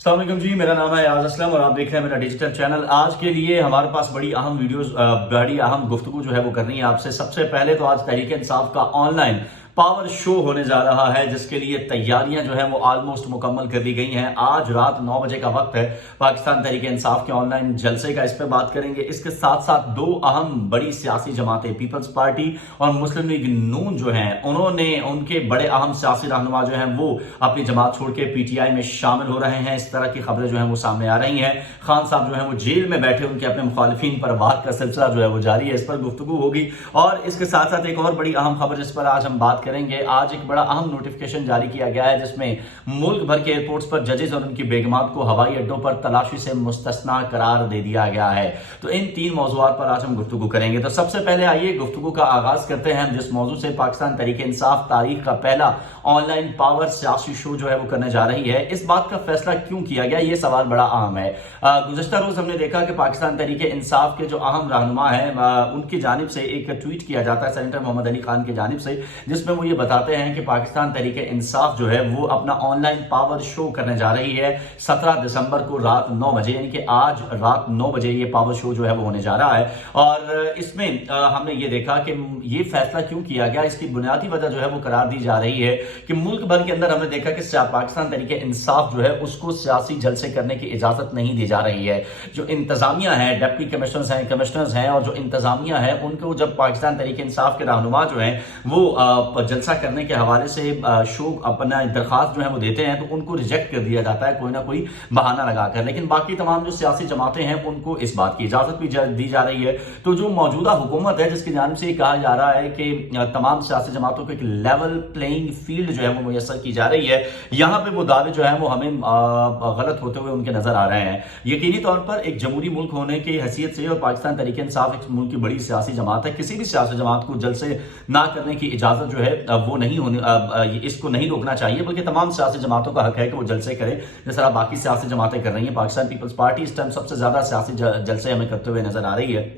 अस्सलाम वालेकुम जी, मेरा नाम है याज असलम और आप देख रहे हैं मेरा डिजिटल चैनल। आज के लिए हमारे पास बड़ी अहम वीडियोस, बड़ी अहम गुफ्तगू जो है वो करनी है आपसे। सबसे पहले तो आज तहरीक इंसाफ का ऑनलाइन पावर शो होने जा रहा है, जिसके लिए तैयारियां जो है वो ऑलमोस्ट मुकम्मल कर दी गई हैं। आज रात 9 बजे का वक्त है पाकिस्तान तहरीक इंसाफ के ऑनलाइन जलसे का। इस पर बात करेंगे। इसके साथ साथ दो अहम बड़ी सियासी जमातें पीपल्स पार्टी और मुस्लिम लीग नून जो है, उन्होंने उनके बड़े अहम सियासी रहनुमा जो है वो अपनी जमात छोड़ के पीटीआई में शामिल हो रहे हैं। इस तरह की खबरें जो है वो सामने आ रही हैं। खान साहब जो है वो जेल में बैठे, उनके अपने मुखालिफिन पर वार का सिलसिला जो है वो जारी है। इस पर गुफ्तगू होगी और इसके साथ साथ एक और बड़ी अहम खबर जिस पर आज हम बात करेंगे। आज एक बड़ा अहम नोटिफिकेशन जारी किया गया है, जिसमें मुल्क भर के एयरपोर्ट्स पर जजेस और उनकी बेगमात को हवाई अड्डों पर तलाशी से मुस्तस्ना करार दे दिया गया है। तो इन तीन मौजूआत पर आज हम गुफ्तगू करेंगे। तो सबसे पहले आइए गुफ्तगू का आगाज करते हैं हम जिस मौजू से। पाकिस्तान तहरीक इंसाफ तारीख का पहला ऑनलाइन पावर सियासी शो जो है वो करने जा रही है। इस बात का फैसला क्यों किया गया, ये सवाल बड़ा अहम है। गुज़श्ता रोज हमने देखा कि पाकिस्तान तहरीक इंसाफ के जो अहम रहनुमा है, उनकी जानिब से एक ट्वीट किया जाता है सेनेटर मोहम्मद अली खान की जानिब से, जिसमें वो ये बताते हैं कि पाकिस्तान तहरीक इंसाफ जो है वो अपना ऑनलाइन पावर शो करने जा रही है 17 दिसंबर को रात 9 बजे, यानी कि आज रात 9 बजे ये पावर शो जो है वो होने जा रहा है। और इसमें हमने ये देखा कि ये फैसला क्यों किया गया। इसकी बुनियादी वजह जो है वो करार दी जा रही है कि मुल्क भर के अंदर हमने देखा कि पाकिस्तान तहरीक इंसाफ जो है उसको सियासी जलसे करने की इजाजत नहीं दी जा रही है। जो इंतजामिया है, डिप्टी कमिश्नर्स हैं और जो इंतजामिया है, उनको जब पाकिस्तान तहरीक इंसाफ के रहनुमा जो है वो जलसा करने के हवाले से शो अपना दरखास्त जो है वो देते हैं, तो उनको रिजेक्ट कर दिया जाता है कोई ना कोई बहाना लगाकर। लेकिन बाकी तमाम जो सियासी जमातें हैं उनको इस बात की इजाजत भी दी जा रही है। तो जो मौजूदा हुकूमत है, जिसकी जानिब से कहा जा रहा है कि तमाम सियासी जमातों को एक लेवल प्लेइंग फील्ड जो है वो मुयसर की जा रही है, यहां पे वो दावे जो है वो हमें गलत होते हुए उनके नजर आ रहे हैं। यकीनी तौर पर एक जमहूरी मुल्क होने की हैसियत से और पाकिस्तान तहरीक इंसाफ एक मुल्क की बड़ी सियासी जमात है, किसी भी सियासी जमात को जलसे ना करने की इजाजत जो है वो नहीं होनी, इसको नहीं रोकना चाहिए, बल्कि तमाम सियासी जमातों का हक है कि वो जलसे करें जिस तरह बाकी सियासी जमातें कर रही हैं। पाकिस्तान पीपल्स पार्टी इस टाइम सबसे ज्यादा सियासी जलसे हमें करते हुए नजर आ रही है।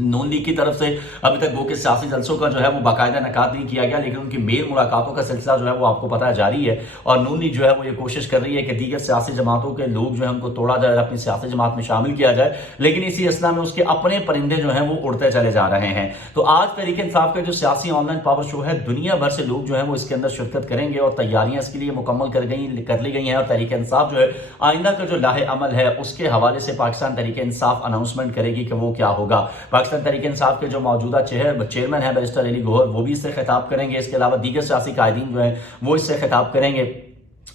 नून लीग की तरफ से अभी तक वो के सियासी जलसों का जो है वो बाकायदा नकाद नहीं किया गया, लेकिन उनकी मेल मुलाकातों का सिलसिला जो है वो आपको पता है जारी है। और नून लीग जो है वो ये कोशिश कर रही है कि दीगर सियासी जमातों के लोग जो है उनको तोड़ा जाए, अपनी सियासी जमात में शामिल किया जाए, लेकिन इसी असला में उसके अपने परिंदे जो है वो उड़ते चले जा रहे हैं। तो आज तहरीक इंसाफ का जो सियासी ऑनलाइन पावर शो है, दुनिया भर से लोग जो है वो इसके अंदर शिरकत करेंगे और तैयारियां इसके लिए मुकम्मल कर ली गई हैं। और तहरीक इंसाफ जो है आइंदा का जो लाहे अमल है उसके हवाले से पाकिस्तान तहरीक इंसाफ अनाउंसमेंट करेगी कि वो क्या होगा। पाकिस्तान तहरीक इंसाफ जो मौजूदा चेयरमैन है बैरिस्टर अली गौहर, वो भी इससे खिताब करेंगे। इसके अलावा दीगर सियासी कायदीन जो है वो इससे खिताब करेंगे।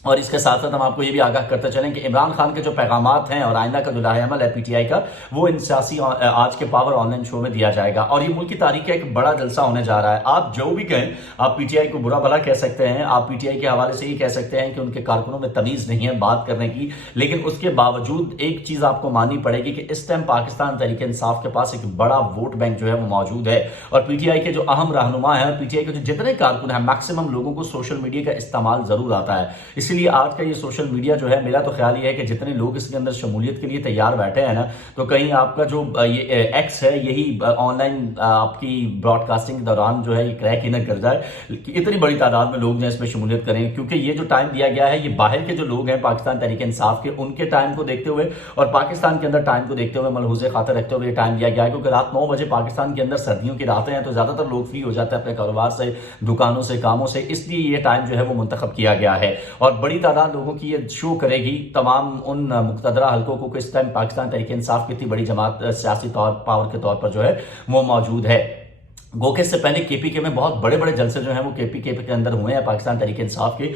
और इसके साथ साथ हम आपको ये भी आगाह करते चलें कि इमरान खान के जो पैगामात हैं और आइंदा का जो लाहे अमल है पीटीआई का, वो इन सियासी आज के पावर ऑनलाइन शो में दिया जाएगा। और ये मुल्क की तारीख का एक बड़ा जलसा होने जा रहा है। आप जो भी कहें, आप पीटीआई को बुरा भला कह सकते हैं, आप पीटीआई के हवाले से ये कह सकते हैं कि उनके कारकुनों में तमीज नहीं है बात करने की, लेकिन उसके बावजूद एक चीज आपको माननी पड़ेगी कि इस टाइम पाकिस्तान तहरीक इंसाफ के पास एक बड़ा वोट बैंक जो है वो मौजूद है। और पीटीआई के जो अहम रहनुमा है, पीटीआई के जो जितने कारकुन हैं, मैक्सिमम लोगों को सोशल मीडिया का इस्तेमाल जरूर आता है। इसलिए आज का ये सोशल मीडिया जो है, मेरा तो ख्याल ये है कि जितने लोग इसके अंदर शमूलियत के लिए तैयार बैठे हैं ना, तो कहीं आपका जो ये एक्स है, यही ऑनलाइन आपकी ब्रॉडकास्टिंग के दौरान जो है ये क्रैक ही न कर जाए, इतनी बड़ी तादाद में लोग जो है इसमें शमूलियत करें। क्योंकि ये जो टाइम दिया गया है, ये बाहर के जो लोग हैं पाकिस्तान तहरीक इंसाफ के, उनके टाइम को देखते हुए और पाकिस्तान के अंदर टाइम को देखते हुए मलहूज़े खातर रखते हुए टाइम दिया गया है। क्योंकि रात 9 बजे पाकिस्तान के अंदर सर्दियों की रातें हैं, तो ज्यादातर लोग फ्री हो जाते हैं अपने कारोबार से, दुकानों से, कामों से, इसलिए ये टाइम जो है वो मुंतखब किया गया है। और बड़ी तादाद लोगों की ये शो करेगी तमाम उन मुक्तदरा हल्कों को कि इस टाइम पाकिस्तान तहरीक इंसाफ की इतनी बड़ी जमात सियासी पावर के तौर पर जो है वो मौजूद है। गोके से पहले केपीके में बहुत बड़े बड़े जलसे जो हैं वो केपीके के अंदर हुए हैं पाकिस्तान तहरीक इंसाफ के।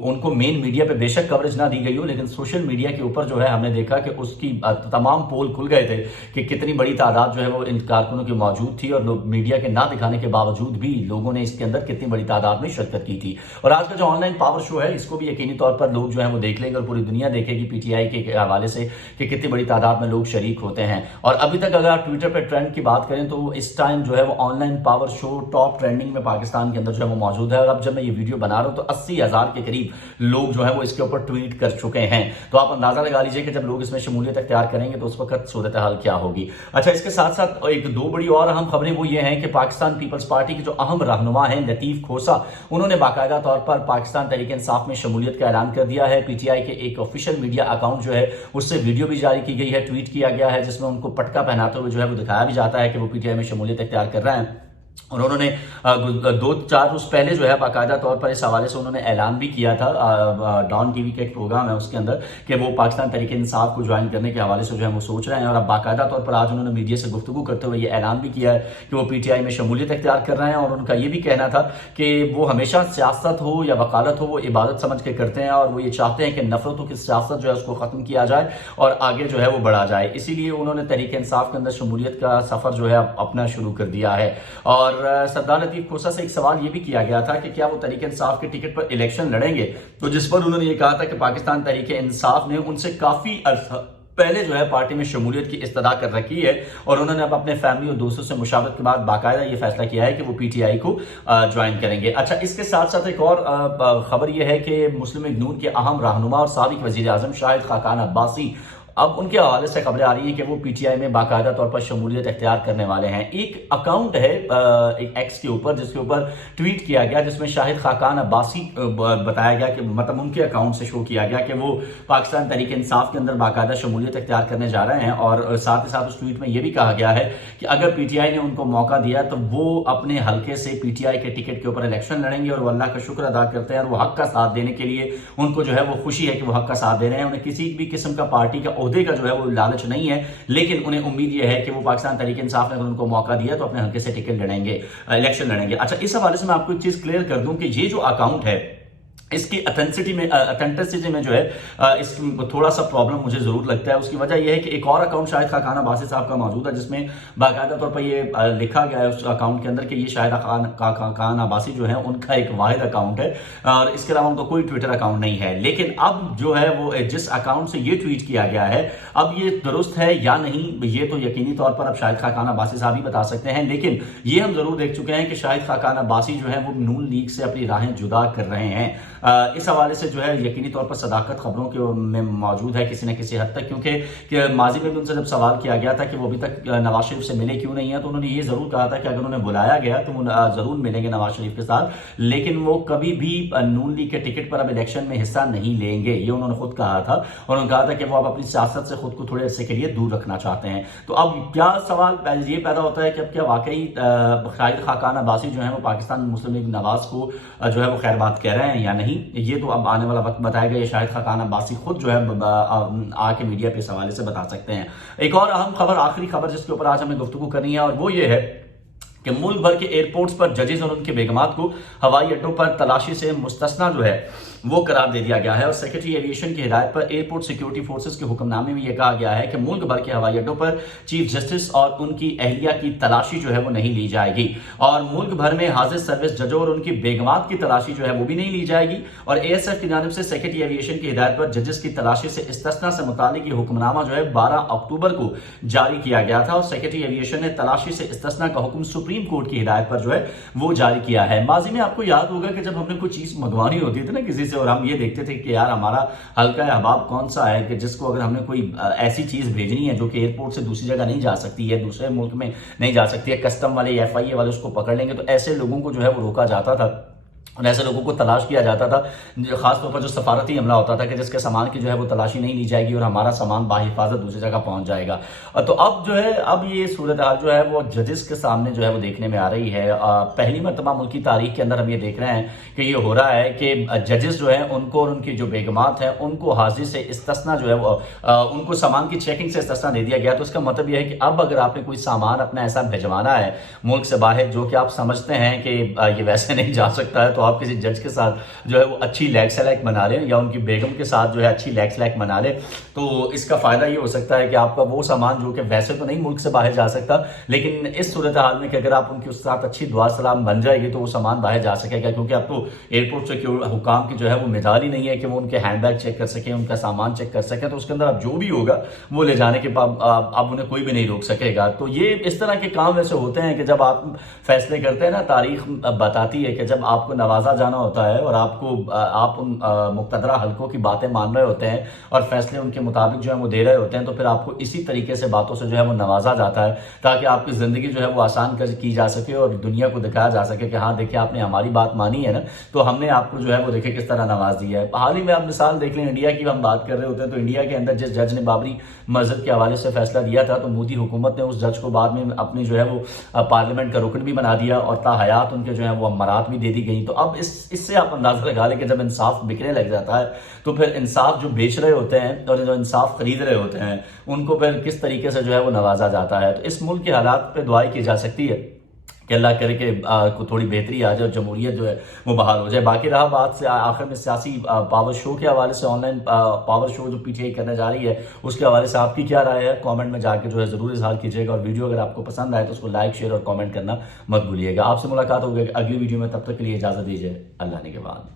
उनको मेन मीडिया पे बेशक कवरेज ना दी गई हो, लेकिन सोशल मीडिया के ऊपर जो है हमने देखा कि उसकी तमाम पोल खुल गए थे कि कितनी बड़ी तादाद जो है वो इन कारकुनों की मौजूद थी, और लोग मीडिया के ना दिखाने के बावजूद भी लोगों ने इसके अंदर कितनी बड़ी तादाद में शिरकत की थी। और आज का जो ऑनलाइन पावर शो है, इसको भी यकीनी तौर पर लोग जो है वो देख लेंगे और पूरी दुनिया देखेगी पीटीआई के हवाले से कि कितनी बड़ी तादाद में लोग शरीक होते हैं। और अभी तक अगर आप ट्विटर पर ट्रेंड की बात करें तो इस टाइम जो है वो online online power show top trending में पाकिस्तान के अंदर जो है वो मौजूद है। और अब जब मैं ये वीडियो बना रहा हूं तो 80,000 के करीब लोग जो है वो इसके ऊपर ट्वीट कर चुके हैं। तो आप अंदाजा लगा लीजिए कि जब लोग इसमें शमूलियत अख्तियार करेंगे तो उस वक्त सूरत हाल क्या होगी। अच्छा, इसके साथ साथ एक दो बड़ी और अहम खबरें वो ये हैं कि पाकिस्तान पीपल्स पार्टी के जो अहम रहनुमा हैं लतीफ खोसा, उन्होंने बाकायदा तौर पर पाकिस्तान तहरीक इंसाफ में शमूलियत का ऐलान कर दिया है। पीटीआई के एक ऑफिशियल मीडिया अकाउंट जो है उससे वीडियो भी जारी की गई है, ट्वीट किया गया है, जिसमें उनको पटका पहनाते हुए जो है वो दिखाया भी जाता है कि वो पीटीआई में शमूलियत अख्तियार कर रहे हैं। और उन्होंने 2-4 रोज पहले जो है बाकायदा तौर पर इस हवाले से उन्होंने ऐलान भी किया था, डॉन टीवी का एक प्रोग्राम है उसके अंदर, कि वो पाकिस्तान तहरीक इंसाफ को ज्वाइन करने के हवाले से जो है वो सोच रहे हैं। और अब बाकायदा तौर पर आज उन्होंने मीडिया से गुफ्तगू करते हुए ये ऐलान भी किया है कि वो पीटीआई में शमूलियत अख्तियार कर रहे हैं। और उनका ये भी कहना था कि वो हमेशा सियासत हो या वकालत हो वो इबादत समझ के करते हैं, और वो ये चाहते हैं कि नफरतों की सियासत जो है उसको खत्म किया जाए और आगे जो है वो बढ़ा जाए। इसीलिए उन्होंने तहरीक इंसाफ के अंदर शमूलियत का सफर जो है अपना शुरू कर दिया है। और सरदार लतीफ खोसा से एक सवाल यह भी किया गया था कि क्या वो तहरीक इंसाफ के टिकट पर इलेक्शन लड़ेंगे, तो जिस पर उन्होंने ये कहा था कि पाकिस्तान तहरीक इंसाफ ने उनसे काफी अर्सा पहले जो है पार्टी में शमूलियत की इस्तदा कर रखी है, और उन्होंने अब अपने फैमिली और दोस्तों से मुशावरत के बाद बाकायदा ये फैसला किया है कि वो पीटीआई को ज्वाइन करेंगे। अच्छा, इसके साथ साथ एक और खबर यह है कि मुस्लिम लीग नून के अहम रहनुमा और साबिक वजीर आजम शाहिद खाकान अब्बासी, अब उनके हवाले से खबरें आ रही है कि वो पीटीआई में बाकायदा तौर पर शमूलियत अख्तियार करने वाले हैं। एक अकाउंट है एक एक्स के ऊपर जिसके ऊपर ट्वीट किया गया, जिसमें शाहिद खाकान अब्बासी बताया गया कि मतलब उनके अकाउंट से शो किया गया कि वो पाकिस्तान तहरीक इंसाफ के अंदर बाकायदा शमूलियत अख्तियार करने जा रहे हैं। और साथ ही साथ उस ट्वीट में यह भी कहा गया है कि अगर पीटीआई ने उनको मौका दिया तो वो अपने हल्के से पीटीआई के टिकट के ऊपर इलेक्शन लड़ेंगे, और वो अल्लाह का शुक्र अदा करते हैं और वो हक का साथ देने के लिए उनको जो है वो खुशी है कि वो हक का साथ दे रहे हैं। उन्हें किसी भी किस्म का पार्टी का ओहदे का जो है वो लालच नहीं है, लेकिन उन्हें उम्मीद यह है कि वो पाकिस्तान तहरीक इंसाफ ने अगर उनको मौका दिया तो अपने हल्के से टिकट लड़ेंगे, इलेक्शन लड़ेंगे। अच्छा, इस हवाले से मैं आपको एक चीज क्लियर कर दूं कि ये जो अकाउंट है इसकी अथेंटिसिटी में जो है इस थोड़ा सा प्रॉब्लम मुझे जरूर लगता है। उसकी वजह यह है कि एक और अकाउंट शाहिद खाकान अब्बासी साहब का मौजूद है, जिसमें बाकायदा तौर पर ये लिखा गया है उस अकाउंट के अंदर कि ये शाहिद खाकान अब्बासी जो है उनका एक वाहिद अकाउंट है, और इसके अलावा उनका कोई ट्विटर अकाउंट नहीं है। लेकिन अब जो है वो जिस अकाउंट से ये ट्वीट किया गया है, अब ये दुरुस्त है या नहीं ये तो यकीनी तौर पर अब शाहिद खाकान अब्बासी साहब ही बता सकते हैं। लेकिन ये हम जरूर देख चुके हैं कि शाहिद खाकान अब्बासी जो है वो नून लीग से अपनी राहें जुदा कर रहे हैं। इस हवाले से जो है यकीनी तौर पर सदाकत खबरों के में मौजूद है किसी न किसी हद तक, क्योंकि माजी में भी उनसे जब सवाल किया गया था कि वो अभी तक नवाज शरीफ से मिले क्यों नहीं है, तो उन्होंने ये जरूर कहा था कि अगर उन्हें बुलाया गया तो वो जरूर मिलेंगे नवाज शरीफ के साथ, लेकिन वो कभी भी नून लीग के टिकट पर अब इलेक्शन में हिस्सा नहीं लेंगे, ये उन्होंने खुद कहा था। और उन्होंने कहा था कि वो अब अपनी सियासत से खुद को थोड़े अरसे के लिए दूर रखना चाहते हैं। तो अब क्या सवाल ये पैदा होता है कि अब क्या वाकई शाहिद खाकान अब्बासी जो है वो पाकिस्तान मुस्लिम लीग नवाज को जो है वो खैर बात कह रहे हैं या नहीं, ये तो अब आने वाला वक्त बताएगा। ये शाहिद खाकान अब्बासी खुद जो है आके मीडिया पे इस हवाले से बता सकते हैं। एक और अहम खबर, आखिरी खबर जिसके ऊपर आज हमें गुफ्तगू करनी है, और वो ये है कि मुल्क भर के एयरपोर्ट्स पर जजेस और उनके बेगमात को हवाई अड्डों पर तलाशी से मुस्तस्ना जो है वो करार दे दिया गया है। और सेक्रेटरी एविएशन की हिदायत पर एयरपोर्ट सिक्योरिटी फोर्सेस के हुक्मनामे में यह कहा गया है कि मुल्क भर के हवाई अड्डों पर चीफ जस्टिस और उनकी अहलिया की तलाशी जो है वो नहीं ली जाएगी, और मुल्क भर में हाजिर सर्विस जजों और उनकी बेगमात की तलाशी जो है वो भी नहीं ली जाएगी। और एएसएफ की जानिब से सेक्रेटरी एविएशन की हिदायत पर जजेस की तलाशी से इस्तिस्ना से मुतालिक हुक्मनामा जो है 12 अक्टूबर को जारी किया गया था, और सेक्रेटरी एविएशन ने तलाशी से इस्तिस्ना का हुक्म सुप्रीम कोर्ट की हिदायत पर जो है वो जारी किया है। माजी में आपको याद होगा कि जब हमने कोई चीज मंगवानी होती थी ना किसी से, और हम ये देखते थे कि यार हमारा हल्का अहबाब कौन सा है कि जिसको अगर हमने कोई ऐसी चीज भेजनी है जो कि एयरपोर्ट से दूसरी जगह नहीं जा सकती है, दूसरे मुल्क में नहीं जा सकती है, कस्टम वाले FIA वाले उसको पकड़ लेंगे, तो ऐसे लोगों को जो है वो रोका जाता था और ऐसे लोगों को तलाश किया जाता था। खासतौर पर जो सफारती हमला होता था कि जिसके सामान की जो है वो तलाशी नहीं ली जाएगी और हमारा सामान बाहिफाजत दूसरी जगह पहुंच जाएगा। तो अब जो है अब ये सूरत हाल जो है वो जजेस के सामने जो है वो देखने में आ रही है। पहली मरतबा मुल्क की तारीख के अंदर हम ये देख रहे हैं कि ये हो रहा है कि जजेस जो है उनको और उनकी जो बेगमात है उनको हाजिर से इस्तिस्ना जो है वो उनको सामान की चेकिंग से इस्तिस्ना दे दिया गया। तो इसका मतलब यह है कि अब अगर आपने कोई सामान अपना ऐसा भिजवाना है मुल्क से बाहर जो कि आप समझते हैं कि ये वैसे नहीं जा सकता है, तो आप किसी जज के साथ जो है वो अच्छी लैग सलैग बना लें या उनकी बेगम के साथ जो है अच्छी लैग सलैग बना लें, तो इसका फायदा ये हो सकता है कि आपका वो सामान जो कि वैसे तो नहीं मुल्क से बाहर जा सकता, लेकिन इस सूरत हाल में कि अगर आप उनके साथ अच्छी दुआ सलाम बन जाएगी तो वो सामान बाहर जा सकेगा, क्योंकि अब तो एयरपोर्ट सिक्योरिटी हुकाम की जो है वो मिसाल ही नहीं है कि वो उनके हैंडबैग चेक कर सके, उनका सामान चेक कर सके, तो उसके अंदर अब जो भी होगा वो ले जाने के बाद अब उन्हें कोई भी नहीं रोक सकेगा। तो ये इस तरह के काम ऐसे होते हैं कि जब आप फैसले करते हैं ना, तारीख बताती है कि जब आपको नवाजा जाना होता है और आप उन मुक़तदरा हल्कों की बातें मान रहे होते हैं और फैसले उनके मुताबिक जो है वो दे रहे होते हैं, तो फिर आपको इसी तरीके से बातों से जो है वो नवाजा जाता है ताकि आपकी ज़िंदगी जो है वो आसान की जा सके और दुनिया को दिखाया जा सके कि हाँ देखिए आपने हमारी बात मानी है ना, तो हमने आपको जो है वो देखिए किस तरह नवाज दिया है। हाल ही में आप मिसाल देख लें, इंडिया की हम बात कर रहे होते हैं तो इंडिया के अंदर जिस जज ने बाबरी मस्जिद के हवाले से फैसला दिया था, तो मोदी हुकूमत ने उस जज को बाद में अपनी जो है वो पार्लियामेंट का रुकन भी बना दिया और ताहयात उनके जो है वो अमरात भी दे दी गई। तो अब इससे आप अंदाजा लगा लें कि जब इंसाफ बिकने लग जाता है तो फिर इंसाफ जो बेच रहे होते हैं और जो इंसाफ खरीद रहे होते हैं उनको फिर किस तरीके से जो है वो नवाजा जाता है। तो इस मुल्क के हालात पे दुआई की जा सकती है कि अल्लाह करे कि को थोड़ी बेहतरी आ जाए और जमहूरियत जो है वो बहाल हो जाए। बाकी रहा बात से आखिर में सियासी पावर शो के हवाले से, ऑनलाइन पावर शो जो पीटीआई करने जा रही है उसके हवाले से आपकी क्या राय है, कमेंट में जाके जो है ज़रूर इजहार कीजिएगा। और वीडियो अगर आपको पसंद आए तो उसको लाइक शेयर और कमेंट करना मत भूलिएगा। आपसे मुलाकात होगी अगली वीडियो में, तब तक के लिए इजाज़त दीजिए, अल्लाह ने के बाद।